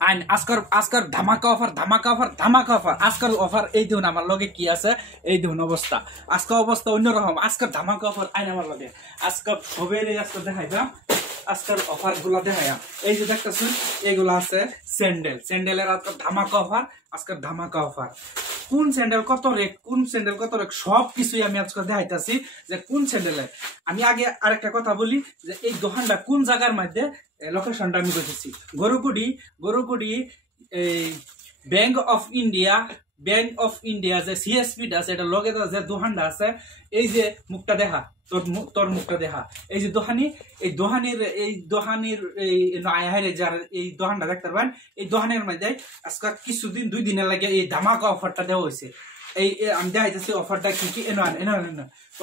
আইন আজকের ধামাকা অফার আজকের অফার এই দেখুন আমার লগে কি আছে এই দেখুন অবস্থা আজকের অবস্থা অন্যরকম আজকের ধামাকা অফার আইন আমার লগে আজকে সবের আজকে দেখাইবাম আজকের অফার গুলা দেখাইয়া এই যে দেখতেছেন এগুলো আছে স্যান্ডেলের আজকের ধামাকা অফার কোন স্যান্ডেল কত রেট সব কিছুই আমি আজকে দেখাইতাছি যে কোন স্যান্ডেলের আমি আগে আরেকটা কথা বলি যে এই দোকানটা কোন জায়গার মধ্যে লোকেশনটা আমি বলতেছি গরুকুডি এই ব্যাংক অফ ইন্ডিয়া যে সিএসপি আছে এটা লগে যে দোকানটা আছে এই যে মুখটা দেখা তোর মুখটা দেখা এই যে দোকানির এই আয়ারে যার এই দোকানটা দেখতে পারবেন এই দোকানের মধ্যে আজকে কিছুদিন 2 দিনের লাগে এই ধামাকা অফারটা দেওয়া হয়েছে এই আমি দেখাইতেছি অফারটা কি এনো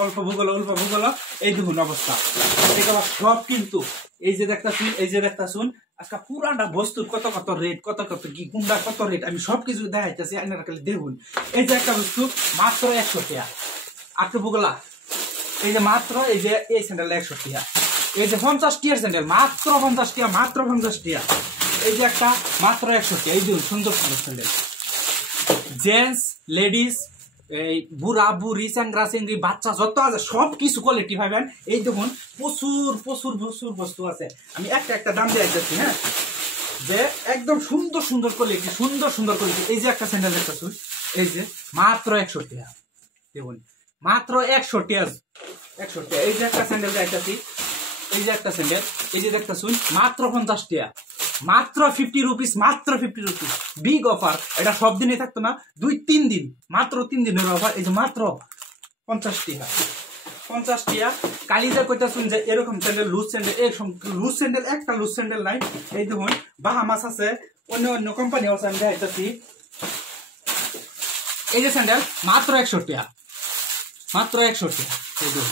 অল্প ভূগোল এই দেখুন অবস্থা এগুলো সব কিন্তু এই যে দেখতাছুন আজকে পুরাটা বস্তুর কত রেট কত কি কোনটা কত রেট আমি সবকিছু দেখাইতেছি আপনারা খালি দেখুন এই যে একটা বস্তু মাত্র 100 টাকা আটটু ভূগোলা এই যে মাত্র এই যে এই স্যান্ডেল 100 টাকা এই যে 50 টাকার স্যান্ডেল মাত্র 50 টাকা এই যে একটা মাত্র 100 টাকা এই দেখুন সুন্দর স্যান্ডেল জেন্টস লেডিস এই বুড়া বুড়ি চ্যাংরা চেংড়ি বাচ্চা যত আছে সব কিছু কোয়ালিটি পাবেন এই দেখুন প্রচুর বস্তু আছে আমি একটা দাম দিয়ে যাচ্ছি হ্যাঁ যে একদম সুন্দর কোয়ালিটি এই যে একটা স্যান্ডেল দেখতেছি এই যে মাত্র 100 টাকা দেখুন মাত্র 100 টাকা এই যে একটা স্যান্ডেল দেখতেছি এই যে একটা স্যান্ডেল এই যে দেখতেছুন মাত্র 50 টাকা মাত্র 50 রুপিস বিগ অফার এটা সব দিনই থাকতো না 2-3 দিন মাত্র 3 দিনের অফার এই যে মাত্র 50 টাকা কালি যা কইতাছুন যে এরকম স্যান্ডেল লুজ স্যান্ডেল নাই এই দেখুন বাহামাস আছে অন্য কোম্পানি আছে আমি দেখাইতাছি এই যে স্যান্ডেল মাত্র 100 টাকা এই দেখুন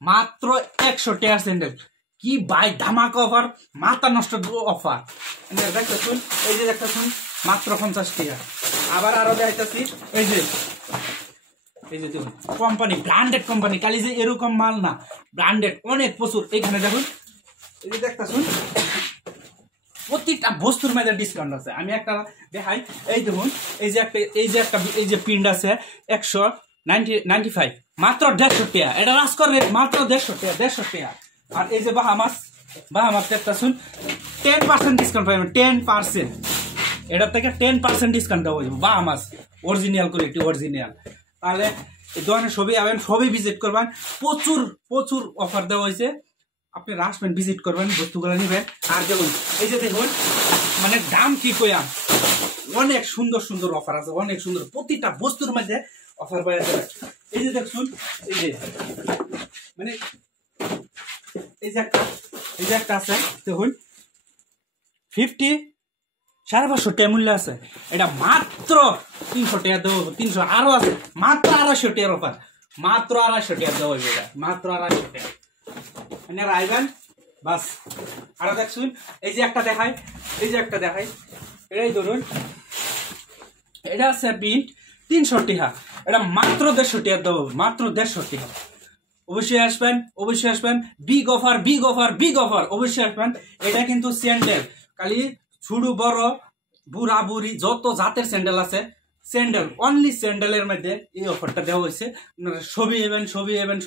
মাত্র 100 টাকা স্যান্ডেল কি ভাই ধামাকা অফার মাথা নষ্ট অফার দেখতেছুন এই যে দেখতেছুন মাত্র 50 টাকা আবার আরো দেখাইতেছি এই যে দেখুন কোম্পানি ব্র্যান্ডেড কোম্পানি কালি যে এরকম মাল না ব্র্যান্ডেড অনেক প্রচুর এখানে দেখুন এই যে দেখতেছুন প্রতিটা বস্তুর মধ্যে ডিসকাউন্ট আছে আমি একটা দেখাই এই দেখুন এই যে পিন্ড আছে 195 মাত্র 150 টাকা এটা রাস্কর রেট মাত্র 150 টাকা আর এই যে বাহামাস দেখতেছুন 10% ডিসকাউন্ট পাবেন 10% এটা থেকে 10% ডিসকাউন্ট দেওয়া হইবে বাহামাস অরিজিনাল কোয়ালিটি তাহলে এই দোকানে সবই ভিজিট করবেন প্রচুর অফার দেওয়া হয়েছে আপনি আসবেন ভিজিট করবেন বস্তুগুলো নেবেন আর দেখুন মানে দাম কি কইয়া অনেক সুন্দর অফার আছে অনেক সুন্দর প্রতিটা বস্তুর মধ্যে অফার পাওয়া যাবে এই যে দেখুন এই যে মানে এই যে একটা আছে দেখুন 550 টাকা মূল্য আছে এটা মাত্র 300 টাকা দেবো 300 আরো আছে মাত্র 250 টাকার অফার মাত্র 250 টাকা দেবো এটা মাত্র 250 টাকা আপনারা আইবেন বাস আরো দেখুন এই যে একটা দেখাই এটাই ধরুন এটা আছে প্রিন্ট 300 টাকা এটা মাত্র 150 টাকা দেবো মাত্র 150 টাকা অবশ্যই আসবেন বিগ অফার অবশ্যই আসবেন এটা কিন্তু স্যান্ডেল খালি ছোট বড় বুড়া বুড়ি যত জাতের স্যান্ডেল আছে অনলি স্যান্ডেলের মধ্যে এই অফারটা দেওয়া হয়েছে ছবি এবেন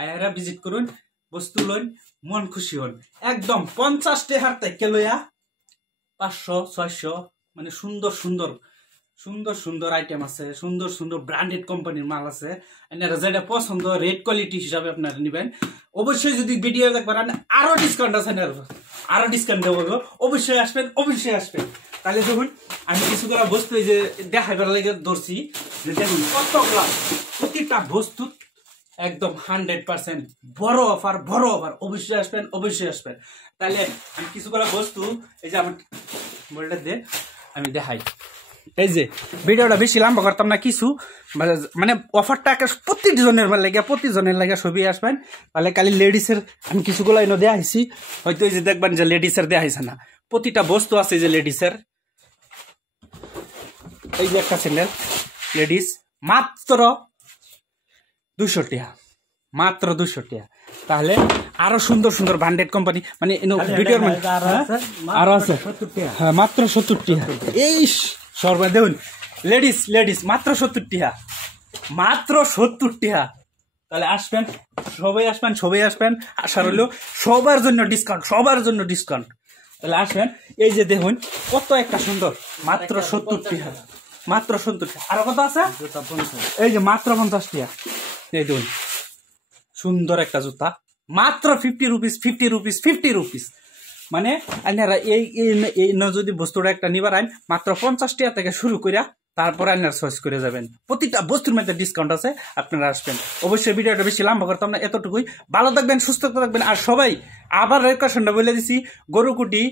আয়ারা ভিজিট করুন বস্তু লইন মন খুশি হন একদম 50 টাকার থেকে লইয়া 500-600 মানে সুন্দর আইটেম আছে সুন্দর ব্র্যান্ডেড কোম্পানির মাল আছে আপনারা যেটা পছন্দ রেট কোয়ালিটি হিসাবে আপনারা নেবেন অবশ্যই যদি ভিডিও দেখবেন আরো ডিসকাউন্ট আছে আরো ডিসকাউন্ট দেবো অবশ্যই আসবেন তাহলে দেখুন আমি কিছুগুলো বস্তু এই যে দেখাইবার লাগে ধরছি যে দেখুন কতগুলা প্রতিটা বস্তু একদম 100% বড় অফার অবশ্যই আসবেন তাহলে আমি কিছুগুলো বস্তু এই যে আমার বলটা দিয়ে আমি দেখাই এই যে ভিডিওটা বেশি লম্বা করতাম না কিছু মানে অফারটা প্রতিজনের লাগে ছবি আসবেন তাহলে কালি লেডিসের আমি কিছুগুলো এনে দেয়া হয়েছি হয়তো এই যে দেখবেন যে লেডিসের দেয়া হয়েছে না প্রতিটা বস্তু আছে যে লেডিসের এই যে একটা স্যান্ডেল লেডিস মাত্র 200 টাকা তাহলে আরো সুন্দর সুন্দর ব্র্যান্ডেড কোম্পানি মানে ভিডিওর আরো আছে হ্যাঁ মাত্র 70 টাকা এই সর্বা দেখুন লেডিস মাত্র 70 টাকা মাত্র 70 টাকা তাহলে আসবেন সবাই আসবেন আসার হলো সবার জন্য ডিসকাউন্ট তাহলে আসবেন এই যে দেখুন কত একটা সুন্দর মাত্র 70 টাকা মাত্র 70 টাকা আর কত আছে এই যে মাত্র 50 টাকা এই দেখুন সুন্দর একটা জুতা মাত্র 50 রুপিস মানে আপনারা এই যদি বস্তুটা একটা নিবার আইন মাত্র 50 টাকা থেকে শুরু করে তারপরে আপনারা চয়েস করে যাবেন প্রতিটা বস্তুর মধ্যে ডিসকাউন্ট আছে আপনারা আসবেন অবশ্যই ভিডিওটা বেশি লম্বা করতাম না এতটুকুই ভালো থাকবেন সুস্থ থাকবেন আর সবাই আবার রেকর্ডটা বলে দিছি গরুকুটি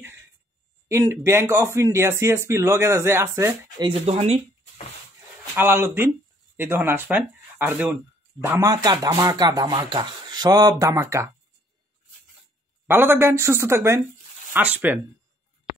ব্যাংক অফ ইন্ডিয়া সিএসপি লগে যে আছে এই যে দোহানি আলালউদ্দিন এই দোকানে আসবেন আর দেখুন ধামাকা সব ধামাকা ভালো থাকবেন সুস্থ থাকবেন আসবেন